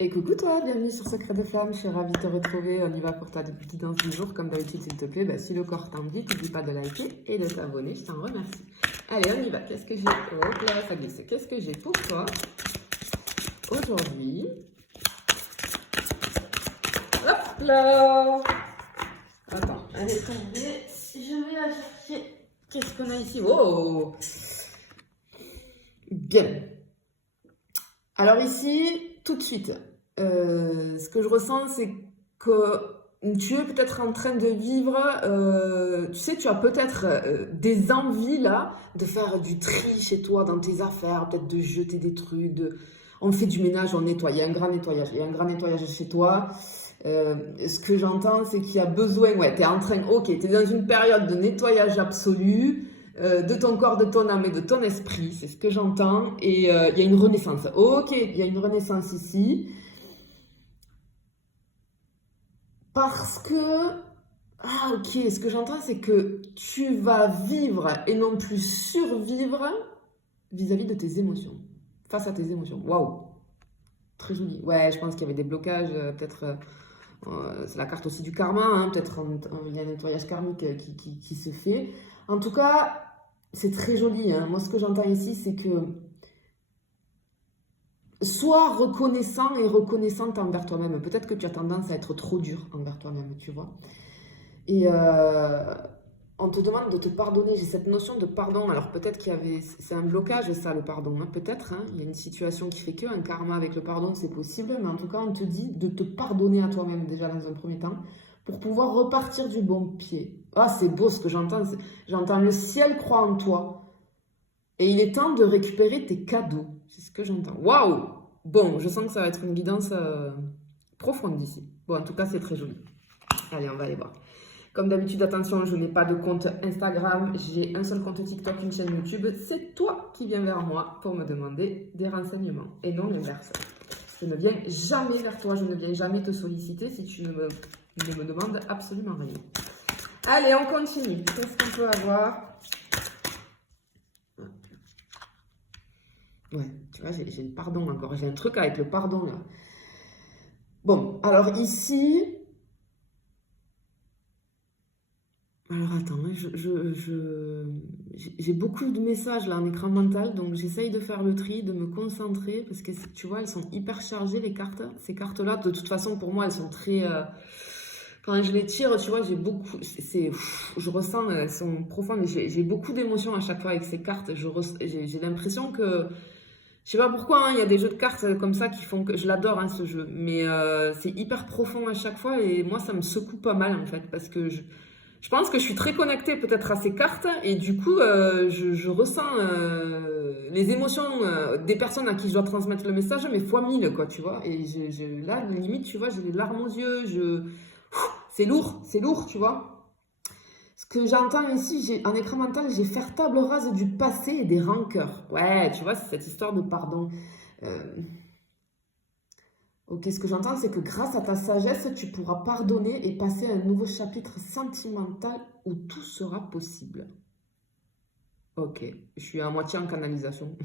Et coucou toi, bienvenue sur Secret de Flamme, je suis ravie de te retrouver, on y va pour ta guidance du jour, comme d'habitude s'il te plaît, si le corps t'invite, n'oublie pas de liker et de t'abonner, je t'en remercie. Allez, on y va, qu'est-ce que j'ai, hop là, ça glisse, qu'est-ce que j'ai pour toi aujourd'hui? Hop là. Attends, elle est tombée, je vais la chercher, qu'est-ce qu'on a ici? Oh. Bien. Alors ici, tout de suite, ce que je ressens, c'est que tu es peut-être en train de vivre, tu sais, tu as peut-être des envies là de faire du tri chez toi dans tes affaires, peut-être de jeter des trucs, on fait du ménage, on nettoie, il y a un grand nettoyage chez toi. Ce que j'entends, c'est qu'il y a besoin, ouais, tu es en train, ok, tu es dans une période de nettoyage absolu, de ton corps, de ton âme et de ton esprit, c'est ce que j'entends, et il y a une renaissance. Ok, il y a une renaissance ici, parce que, ah ok, ce que j'entends, c'est que tu vas vivre et non plus survivre vis-à-vis de tes émotions, face à tes émotions. Waouh, très joli. Ouais, je pense qu'il y avait des blocages, peut-être, c'est la carte aussi du karma, hein, peut-être il y a un nettoyage karmique qui se fait. En tout cas, c'est très joli, hein. Moi, ce que j'entends ici, c'est que sois reconnaissant et reconnaissante envers toi-même. Peut-être que tu as tendance à être trop dur envers toi-même, tu vois. Et on te demande de te pardonner. J'ai cette notion de pardon. Alors peut-être qu'il y avait... C'est un blocage, ça, le pardon. Hein. Peut-être, hein. Il y a une situation qui fait que un karma avec le pardon, c'est possible. Mais en tout cas, on te dit de te pardonner à toi-même, déjà dans un premier temps, pour pouvoir repartir du bon pied. Ah, c'est beau ce que j'entends. J'entends le ciel croit en toi. Et il est temps de récupérer tes cadeaux. C'est ce que j'entends. Waouh! Bon, je sens que ça va être une guidance profonde d'ici. Bon, en tout cas, c'est très joli. Allez, on va aller voir. Comme d'habitude, attention, je n'ai pas de compte Instagram. J'ai un seul compte TikTok, une chaîne YouTube. C'est toi qui viens vers moi pour me demander des renseignements. Et non l'inverse. Je ne viens jamais vers toi. Je ne viens jamais te solliciter si tu ne me demandes absolument rien. Allez, on continue. Qu'est-ce qu'on peut avoir? Ouais, tu vois, j'ai le pardon encore. J'ai un truc avec le pardon là. Bon, alors ici. Alors attends, hein, j'ai beaucoup de messages là en écran mental, donc j'essaye de faire le tri, de me concentrer, parce que tu vois, elles sont hyper chargées les cartes. Ces cartes-là, de toute façon, pour moi, elles sont très. Quand je les tire, tu vois, j'ai beaucoup. Je ressens, elles sont profondes, mais j'ai beaucoup d'émotions à chaque fois avec ces cartes. J'ai l'impression que. Je sais pas pourquoi, hein, il y a des jeux de cartes comme ça qui font que. Je l'adore, hein, ce jeu, mais c'est hyper profond à chaque fois et moi, ça me secoue pas mal en fait, parce que je pense que je suis très connectée peut-être à ces cartes et du coup, je ressens les émotions des personnes à qui je dois transmettre le message, mais fois 1000, quoi, tu vois. Et là, limite, tu vois, j'ai les larmes aux yeux, c'est lourd, tu vois. Ce que j'entends ici, en écran mental, j'ai faire table rase du passé et des rancœurs. Ouais, tu vois, c'est cette histoire de pardon. Euh, Ok, ce que j'entends, c'est que grâce à ta sagesse, tu pourras pardonner et passer à un nouveau chapitre sentimental où tout sera possible. Ok, je suis à moitié en canalisation.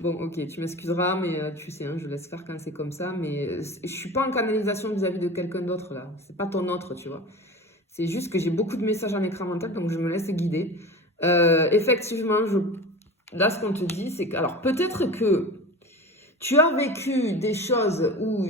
Bon, ok, tu m'excuseras, mais tu sais, hein, je laisse faire quand c'est comme ça. Mais je suis pas en canalisation vis-à-vis de quelqu'un d'autre là. C'est pas ton autre, tu vois. C'est juste que j'ai beaucoup de messages en écran mental, donc je me laisse guider. Effectivement, là, ce qu'on te dit, c'est que, alors peut-être que tu as vécu des choses où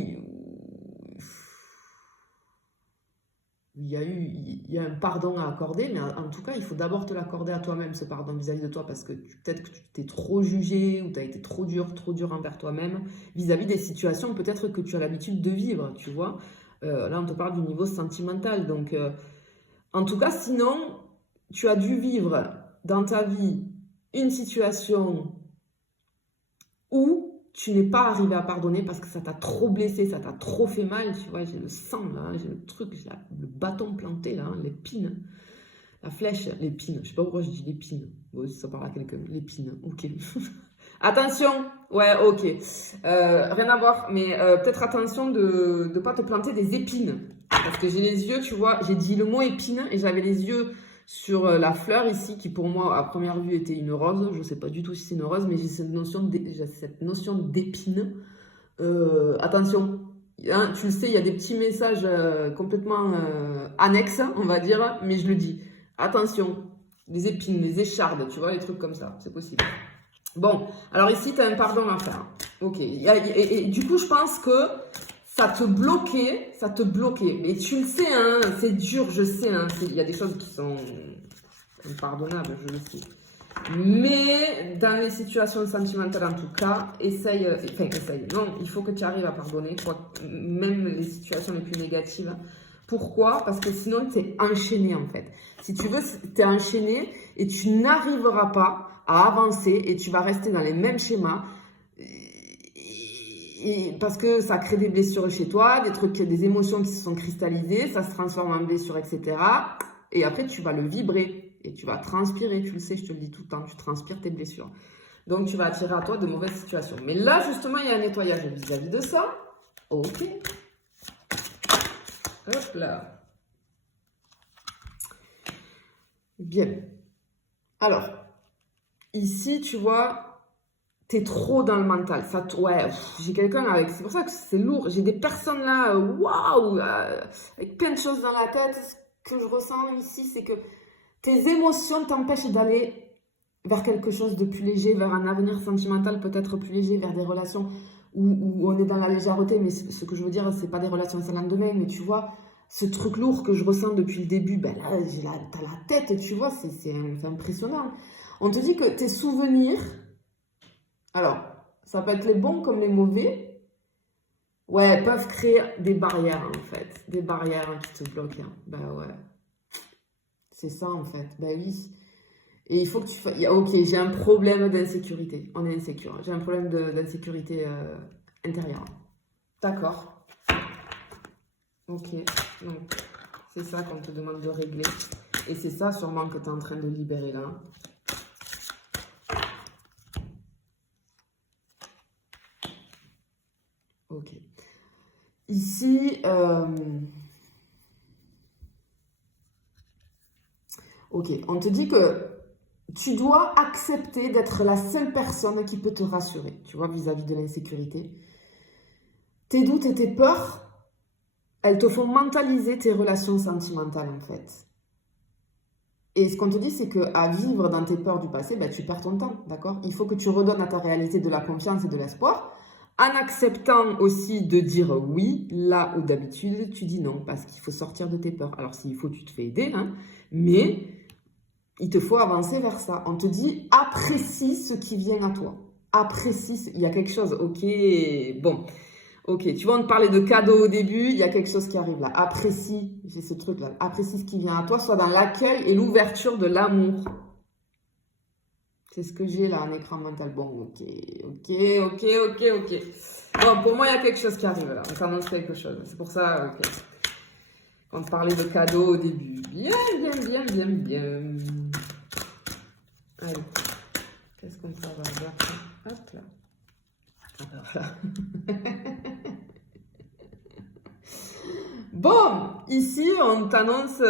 il y a un pardon à accorder, mais en tout cas, il faut d'abord te l'accorder à toi-même, ce pardon vis-à-vis de toi, parce que peut-être que tu t'es trop jugé ou tu as été trop dur envers toi-même, vis-à-vis des situations peut-être que tu as l'habitude de vivre, tu vois. Là, on te parle du niveau sentimental. Donc, en tout cas, sinon, tu as dû vivre dans ta vie une situation où tu n'es pas arrivé à pardonner parce que ça t'a trop blessé, ça t'a trop fait mal, tu vois, j'ai le sang là, j'ai le truc, j'ai le bâton planté là, hein, l'épine, la flèche, l'épine, je sais pas pourquoi je dis l'épine, bon, si ça parle à quelqu'un, l'épine, ok. Attention, ouais, ok, rien à voir, mais peut-être attention de ne pas te planter des épines, parce que j'ai les yeux, tu vois, j'ai dit le mot épine et j'avais les yeux sur la fleur ici, qui pour moi, à première vue, était une rose. Je ne sais pas du tout si c'est une rose, mais j'ai cette notion d'épine. Attention, hein, tu le sais, il y a des petits messages complètement annexes, on va dire, mais je le dis. Attention, les épines, les échardes, tu vois, les trucs comme ça, c'est possible. Bon, alors ici, tu as un pardon à faire. Ok, et du coup, je pense que ça te bloquait. Mais tu le sais, hein, c'est dur, je sais, hein, il y a des choses qui sont impardonnables, je le sais. Mais dans les situations sentimentales, en tout cas, essaye, non, il faut que tu arrives à pardonner, même les situations les plus négatives. Pourquoi? Parce que sinon, tu es enchaîné, en fait. Si tu veux, tu es enchaîné et tu n'arriveras pas à avancer et tu vas rester dans les mêmes schémas. Parce que ça crée des blessures chez toi, des émotions qui se sont cristallisées, ça se transforme en blessure, etc. Et après, tu vas le vibrer. Et tu vas transpirer, tu le sais, je te le dis tout le temps, tu transpires tes blessures. Donc, tu vas attirer à toi de mauvaises situations. Mais là, justement, il y a un nettoyage vis-à-vis de ça. Ok. Hop là. Bien. Alors, ici, tu vois, t'es trop dans le mental. Ça, ouais, j'ai quelqu'un avec... C'est pour ça que c'est lourd. J'ai des personnes là, waouh, avec plein de choses dans la tête. Ce que je ressens ici, c'est que tes émotions t'empêchent d'aller vers quelque chose de plus léger, vers un avenir sentimental peut-être plus léger, vers des relations où on est dans la légèreté. Mais ce que je veux dire, c'est pas des relations sans lendemain, mais tu vois, ce truc lourd que je ressens depuis le début, ben là, t'as la tête, tu vois, c'est impressionnant. On te dit que tes souvenirs, alors, ça peut être les bons comme les mauvais, ouais, peuvent créer des barrières, en fait. Des barrières qui te bloquent. Hein. Ben ouais. C'est ça, en fait. Ben oui. Et il faut que tu fasses... Ok, j'ai un problème d'insécurité. On est insécure. J'ai un problème d'insécurité intérieure. D'accord. Ok. Donc, c'est ça qu'on te demande de régler. Et c'est ça sûrement que tu es en train de libérer là. Ok. Ici... Ok, on te dit que tu dois accepter d'être la seule personne qui peut te rassurer, tu vois, vis-à-vis de l'insécurité. Tes doutes et tes peurs, elles te font mentaliser tes relations sentimentales, en fait. Et ce qu'on te dit, c'est qu'à vivre dans tes peurs du passé, ben, tu perds ton temps, d'accord? Il faut que tu redonnes à ta réalité de la confiance et de l'espoir, en acceptant aussi de dire oui, là où d'habitude tu dis non, parce qu'il faut sortir de tes peurs. Alors s'il faut, tu te fais aider, hein, mais... il te faut avancer vers ça. On te dit, apprécie ce qui vient à toi. Apprécie, il y a quelque chose, ok, bon, ok, tu vois, on te parlait de cadeaux au début, il y a quelque chose qui arrive là. Apprécie, j'ai ce truc-là, apprécie ce qui vient à toi, soit dans l'accueil et l'ouverture de l'amour. C'est ce que j'ai là, un écran mental. Bon, ok. Bon, pour moi, il y a quelque chose qui arrive là, on t'annonce quelque chose, c'est pour ça, ok. On te parlait de cadeaux au début. Bien. Allez, qu'est-ce qu'on peut avoir d'autre? Hop là. Bon, ici, on t'annonce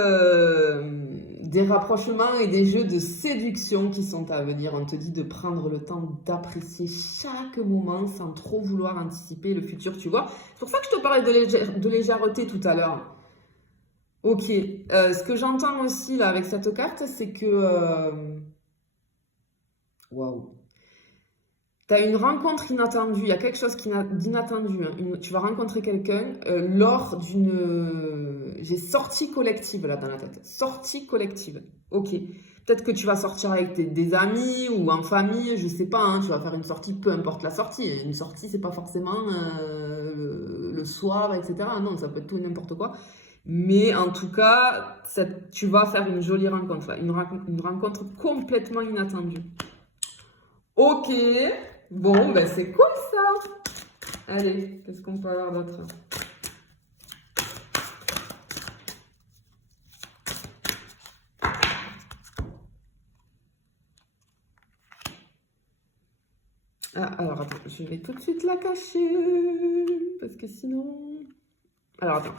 des rapprochements et des jeux de séduction qui sont à venir. On te dit de prendre le temps d'apprécier chaque moment sans trop vouloir anticiper le futur, tu vois. C'est pour ça que je te parlais de légèreté tout à l'heure. Ok, ce que j'entends aussi là avec cette carte, c'est que... waouh. Tu as une rencontre inattendue, il y a quelque chose d'inattendu. Hein. Tu vas rencontrer quelqu'un lors d'une... J'ai sortie collective là dans la tête. Sortie collective. Ok. Peut-être que tu vas sortir avec des amis ou en famille, je sais pas. Hein, tu vas faire une sortie, peu importe la sortie. Une sortie, c'est pas forcément le soir, etc. Non, ça peut être tout et n'importe quoi. Mais en tout cas, tu vas faire une jolie rencontre. Là. Une rencontre complètement inattendue. Ok. Bon, ben c'est cool ça. Allez, qu'est-ce qu'on peut avoir d'autre? Ah, alors attends, je vais tout de suite la cacher. Parce que sinon... Alors attends,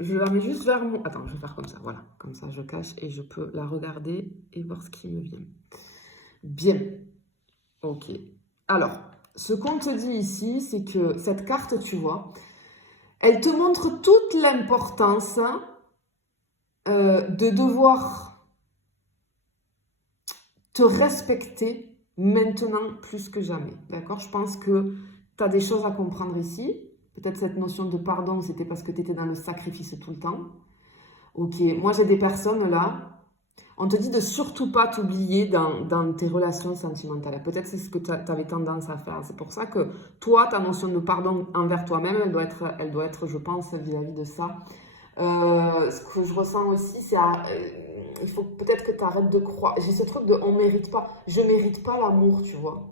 je la mets juste vers mon... Attends, je vais faire comme ça, voilà. Comme ça, je cache et je peux la regarder et voir ce qui me vient. Bien. Ok. Alors, ce qu'on te dit ici, c'est que cette carte, tu vois, elle te montre toute l'importance de devoir te respecter maintenant plus que jamais. D'accord? Je pense que tu as des choses à comprendre ici. Peut-être cette notion de pardon, c'était parce que tu étais dans le sacrifice tout le temps. Ok, moi j'ai des personnes là, on te dit de surtout pas t'oublier dans tes relations sentimentales. Peut-être c'est ce que tu avais tendance à faire. C'est pour ça que toi, ta notion de pardon envers toi-même, elle doit être, je pense, vis-à-vis de ça. Ce que je ressens aussi, c'est il faut peut-être que tu arrêtes de croire. J'ai ce truc de on mérite pas. Je mérite pas l'amour, tu vois.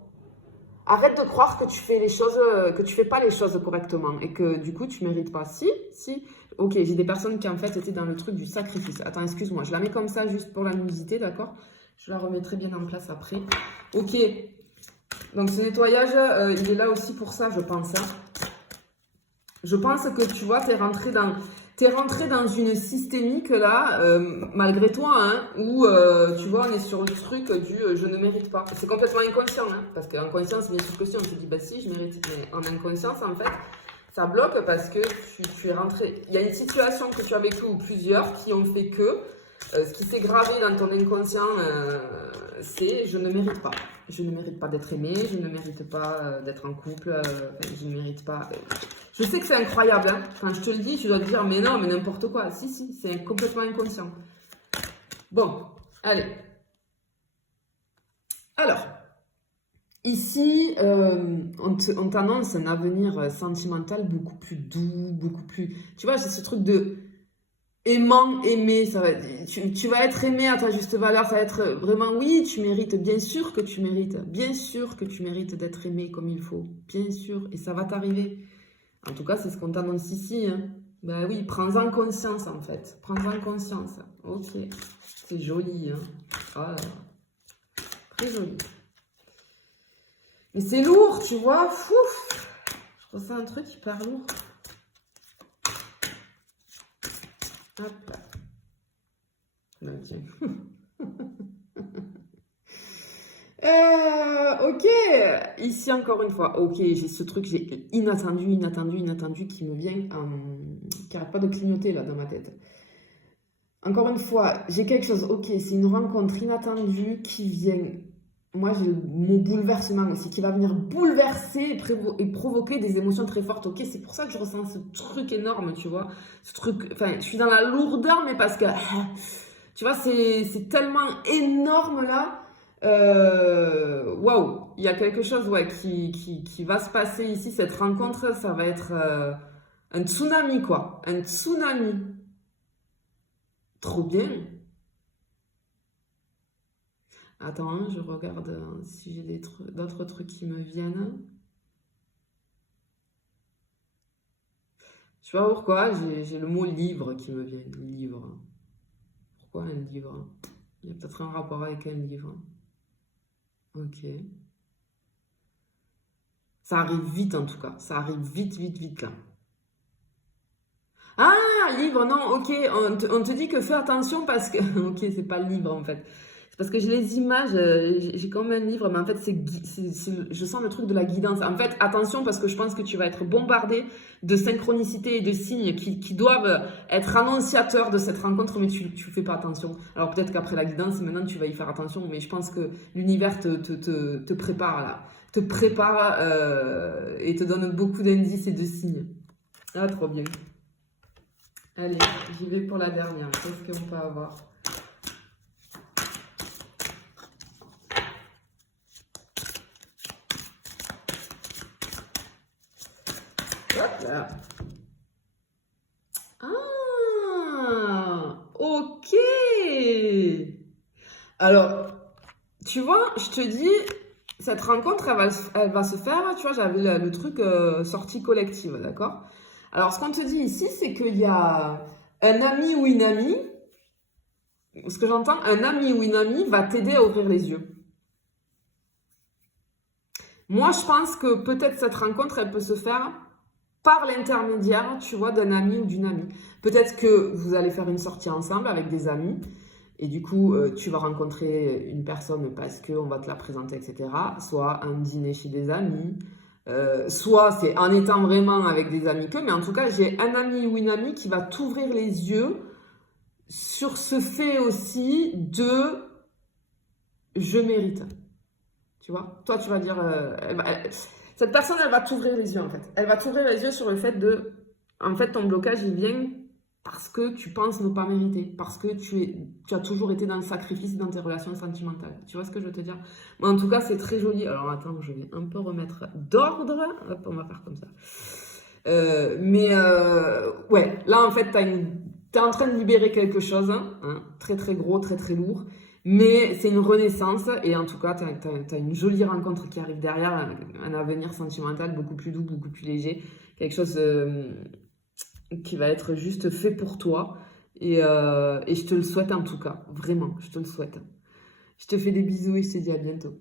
Arrête de croire que tu fais les choses, que tu fais pas les choses correctement et que du coup tu mérites pas. Si, si. Ok, j'ai des personnes qui en fait étaient dans le truc du sacrifice. Attends, excuse-moi, je la mets comme ça juste pour la nudité, d'accord? Je la remettrai bien en place après. Ok, donc ce nettoyage, il est là aussi pour ça, je pense. Hein. Je pense que tu vois, t'es rentré dans une systémique là, malgré toi, hein, où tu vois, on est sur le truc du je ne mérite pas. C'est complètement inconscient, hein, parce qu'en conscience, bien sûr que si, on se dit bah si, je mérite. Mais en inconscience, en fait, ça bloque parce que tu es rentré. Il y a une situation que tu as vécue ou plusieurs qui ont fait que ce qui s'est gravé dans ton inconscient, c'est je ne mérite pas. Je ne mérite pas d'être aimé, je ne mérite pas d'être en couple, je ne mérite pas. Je sais que c'est incroyable, hein. Quand je te le dis, tu dois te dire mais non, mais n'importe quoi. Si, si, c'est complètement inconscient. Bon, allez. Alors, ici, on t'annonce un avenir sentimental beaucoup plus doux, beaucoup plus. Tu vois, c'est ce truc de aimant, aimé, ça va, tu vas être aimé à ta juste valeur, ça va être vraiment, oui, tu mérites, bien sûr que tu mérites d'être aimé comme il faut, bien sûr, et ça va t'arriver. En tout cas, c'est ce qu'on t'annonce ici, hein. Ben oui, prends-en conscience en fait, prends-en conscience, ok, c'est joli, hein. Ah, très joli. Mais c'est lourd, tu vois, fouf, je ressens un truc hyper lourd. Hop. Ben, tiens. Ok, ici encore une fois, ok, j'ai ce truc, j'ai inattendu qui me vient, qui n'arrête pas de clignoter là dans ma tête. Encore une fois, j'ai quelque chose, ok, c'est une rencontre inattendue qui vient, moi j'ai le mot bouleversement aussi, qui va venir bouleverser et provoquer des émotions très fortes, ok, c'est pour ça que je ressens ce truc énorme, tu vois, ce truc, enfin, je suis dans la lourdeur, mais parce que, tu vois, c'est tellement énorme là. Waouh, il y a quelque chose ouais, qui va se passer ici. Cette rencontre, ça va être un tsunami, quoi. Un tsunami. Trop bien. Attends, hein, je regarde si j'ai d'autres trucs qui me viennent. Je sais pas pourquoi, j'ai le mot livre qui me vient. Livre. Pourquoi un livre? Il y a peut-être un rapport avec un livre. Ok. Ça arrive vite en tout cas. Ça arrive vite là. Ah, livre, non, ok. On te dit que fais attention parce que. Ok, c'est pas le livre en fait. C'est parce que j'ai les images, j'ai quand même un livre, mais en fait, je sens le truc de la guidance. En fait, attention parce que je pense que tu vas être bombardé de synchronicité et de signes qui doivent être annonciateurs de cette rencontre, mais tu fais pas attention. Alors peut-être qu'après la guidance, maintenant tu vas y faire attention, mais je pense que l'univers te prépare là. Te prépare et te donne beaucoup d'indices et de signes. Ah, trop bien. Allez, j'y vais pour la dernière. Qu'est-ce qu'on peut avoir? Hop là. Ah, ok. Alors, tu vois, je te dis, cette rencontre, elle va se faire, tu vois, j'avais le truc sortie collective, d'accord? Alors, ce qu'on te dit ici, c'est qu'il y a un ami ou une amie, ce que j'entends, un ami ou une amie va t'aider à ouvrir les yeux. Moi, je pense que peut-être cette rencontre, elle peut se faire par l'intermédiaire, tu vois, d'un ami ou d'une amie. Peut-être que vous allez faire une sortie ensemble avec des amis Et du coup, tu vas rencontrer une personne parce qu'on va te la présenter, etc. Soit un dîner chez des amis, soit c'est en étant vraiment avec des amis que, mais en tout cas, j'ai un ami ou une amie qui va t'ouvrir les yeux sur ce fait aussi de je mérite. Tu vois, toi, tu vas dire, cette personne, elle va t'ouvrir les yeux en fait. Elle va t'ouvrir les yeux sur le fait de, en fait, ton blocage, il vient parce que tu penses ne pas mériter, parce que tu as toujours été dans le sacrifice dans tes relations sentimentales. Tu vois ce que je veux te dire? Mais en tout cas, c'est très joli. Alors attends, je vais un peu remettre d'ordre. Hop, on va faire comme ça. Ouais, là en fait, t'es en train de libérer quelque chose, hein, très très gros, très très lourd. Mais c'est une renaissance et en tout cas, t'as une jolie rencontre qui arrive derrière, un avenir sentimental beaucoup plus doux, beaucoup plus léger, quelque chose qui va être juste fait pour toi. Et je te le souhaite en tout cas, vraiment, je te le souhaite. Je te fais des bisous et je te dis à bientôt.